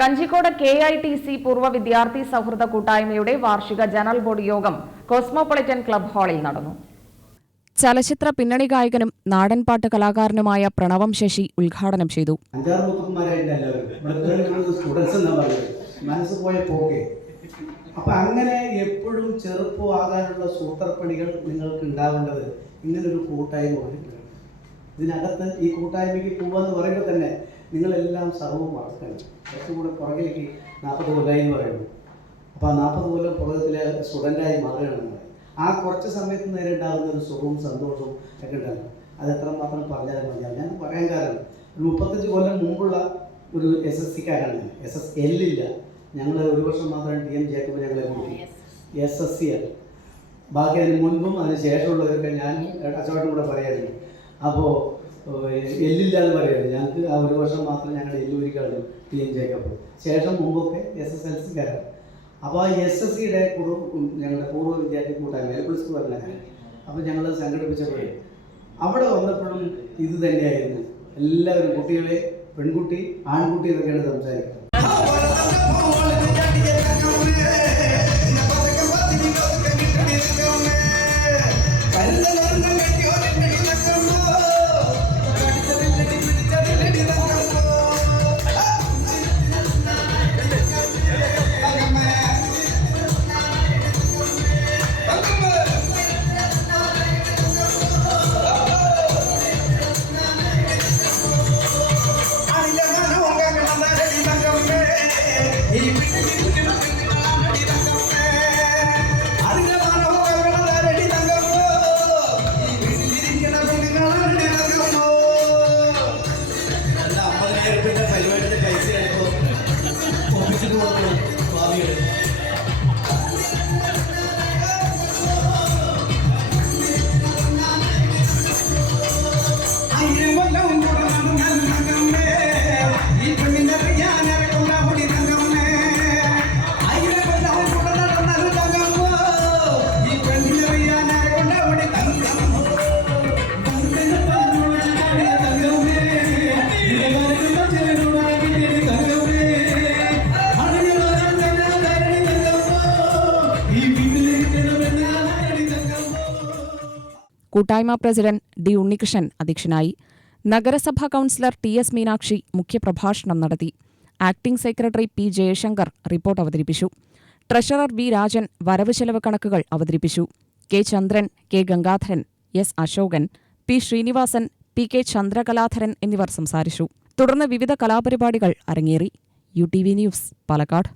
Kanjikode KITC പൂർവ്വ വിദ്യാർത്ഥി സൗഹൃദ കൂട്ടായ്മയുടെ വാർഷിക ജനറൽ ബോഡി യോഗം കോസ്മോപൊളിറ്റൻ ക്ലബ് ഹാളിൽ നടന്നു. ചലച്ചിത്ര പിന്നണി ഗായകനും നാടൻപാട്ട് കലാകാരനുമായ പ്രണവം ശശി ഉദ്ഘാടനം ചെയ്തു. അപ്പൊ അങ്ങനെ എപ്പോഴും ചെറുപ്പമാകാനുള്ള സൂത്രപ്പണികൾ നിങ്ങൾക്ക് ഉണ്ടാവേണ്ടത് ഇങ്ങനൊരു കൂട്ടായ്മ വന്നിട്ടുണ്ട്. ഇതിനകത്ത് ഈ കൂട്ടായ്മയ്ക്ക് പോവാന്ന് പറയുമ്പോൾ തന്നെ നിങ്ങളെല്ലാം സർവ്വം മറക്കണം. കുറച്ചുകൂടെ പുറകിലേക്ക് 40 കൊല്ലമായി എന്ന് പറയുന്നു. അപ്പോൾ ആ 40 കൊല്ലം പുറകത്തിലെ സ്റ്റുഡൻ്റായി മാറുകയാണ്. ആ കുറച്ച് സമയത്ത് നേരെ ഉണ്ടാകുന്ന ഒരു സുഖവും സന്തോഷവും ഒക്കെ ഉണ്ടാകും. അത് എത്രമാത്രം പറഞ്ഞാലും മതിയാവും. ഞാൻ പറയാൻ കാരണം 35 കൊല്ലം മുമ്പുള്ള ഒരു SSC-കാരാണ്. SSL ഇല്ല. ഞങ്ങൾ ഒരു വർഷം മാത്രം TM ജേക്കബ് ഞങ്ങളെ കൂട്ടി SSC-ആണ്. ബാക്കി അതിന് മുൻപും അതിന് ശേഷമുള്ളവരൊക്കെ ഞാൻ അച്ചോട്ടും കൂടെ പറയായിരുന്നു. അപ്പോൾ എല്ലില്ല എന്ന് പറയുന്നത് ഞങ്ങൾക്ക് ആ ഒരു വർഷം മാത്രം ഞങ്ങൾ എല്ലൂരിക്കാണ് TM ജേക്കബ്. ശേഷം മുമ്പൊക്കെ SSLC-കാരാണ്. അപ്പോൾ ആ SSC-യുടെ ഞങ്ങളുടെ പൂർവ്വ വിദ്യാർത്ഥി കൂട്ടായ്മ പ്ലസ് ടു പറഞ്ഞാൽ അപ്പോൾ ഞങ്ങൾ സംഘടിപ്പിച്ചപ്പോൾ അവിടെ വന്നപ്പോഴും ഇത് തന്നെയായിരുന്നു. എല്ലാവരും കുട്ടികളെ പെൺകുട്ടി ആൺകുട്ടി എന്നൊക്കെയാണ് സംസാരിക്കുന്നത്. കൂട്ടായ്മ പ്രസിഡന്റ് D. ഉണ്ണികൃഷ്ണൻ അധ്യക്ഷനായി. നഗരസഭാ കൗൺസിലർ TS മീനാക്ഷി മുഖ്യപ്രഭാഷണം നടത്തി. Acting secretary P. Jayashankar report അവതരിപ്പിച്ചു. Treasurer V. രാജൻ വരവ് ചെലവ് കണക്കുകൾ അവതരിപ്പിച്ചു. K. ചന്ദ്രൻ, K. Gangadharan, S. Ashokan, P. Sreenivasan, P. K. Chandrakaladharan എന്നിവർ സംസാരിച്ചു. തുടർന്ന് വിവിധ കലാപരിപാടികൾ അരങ്ങേറി. UTV news, Palakkad.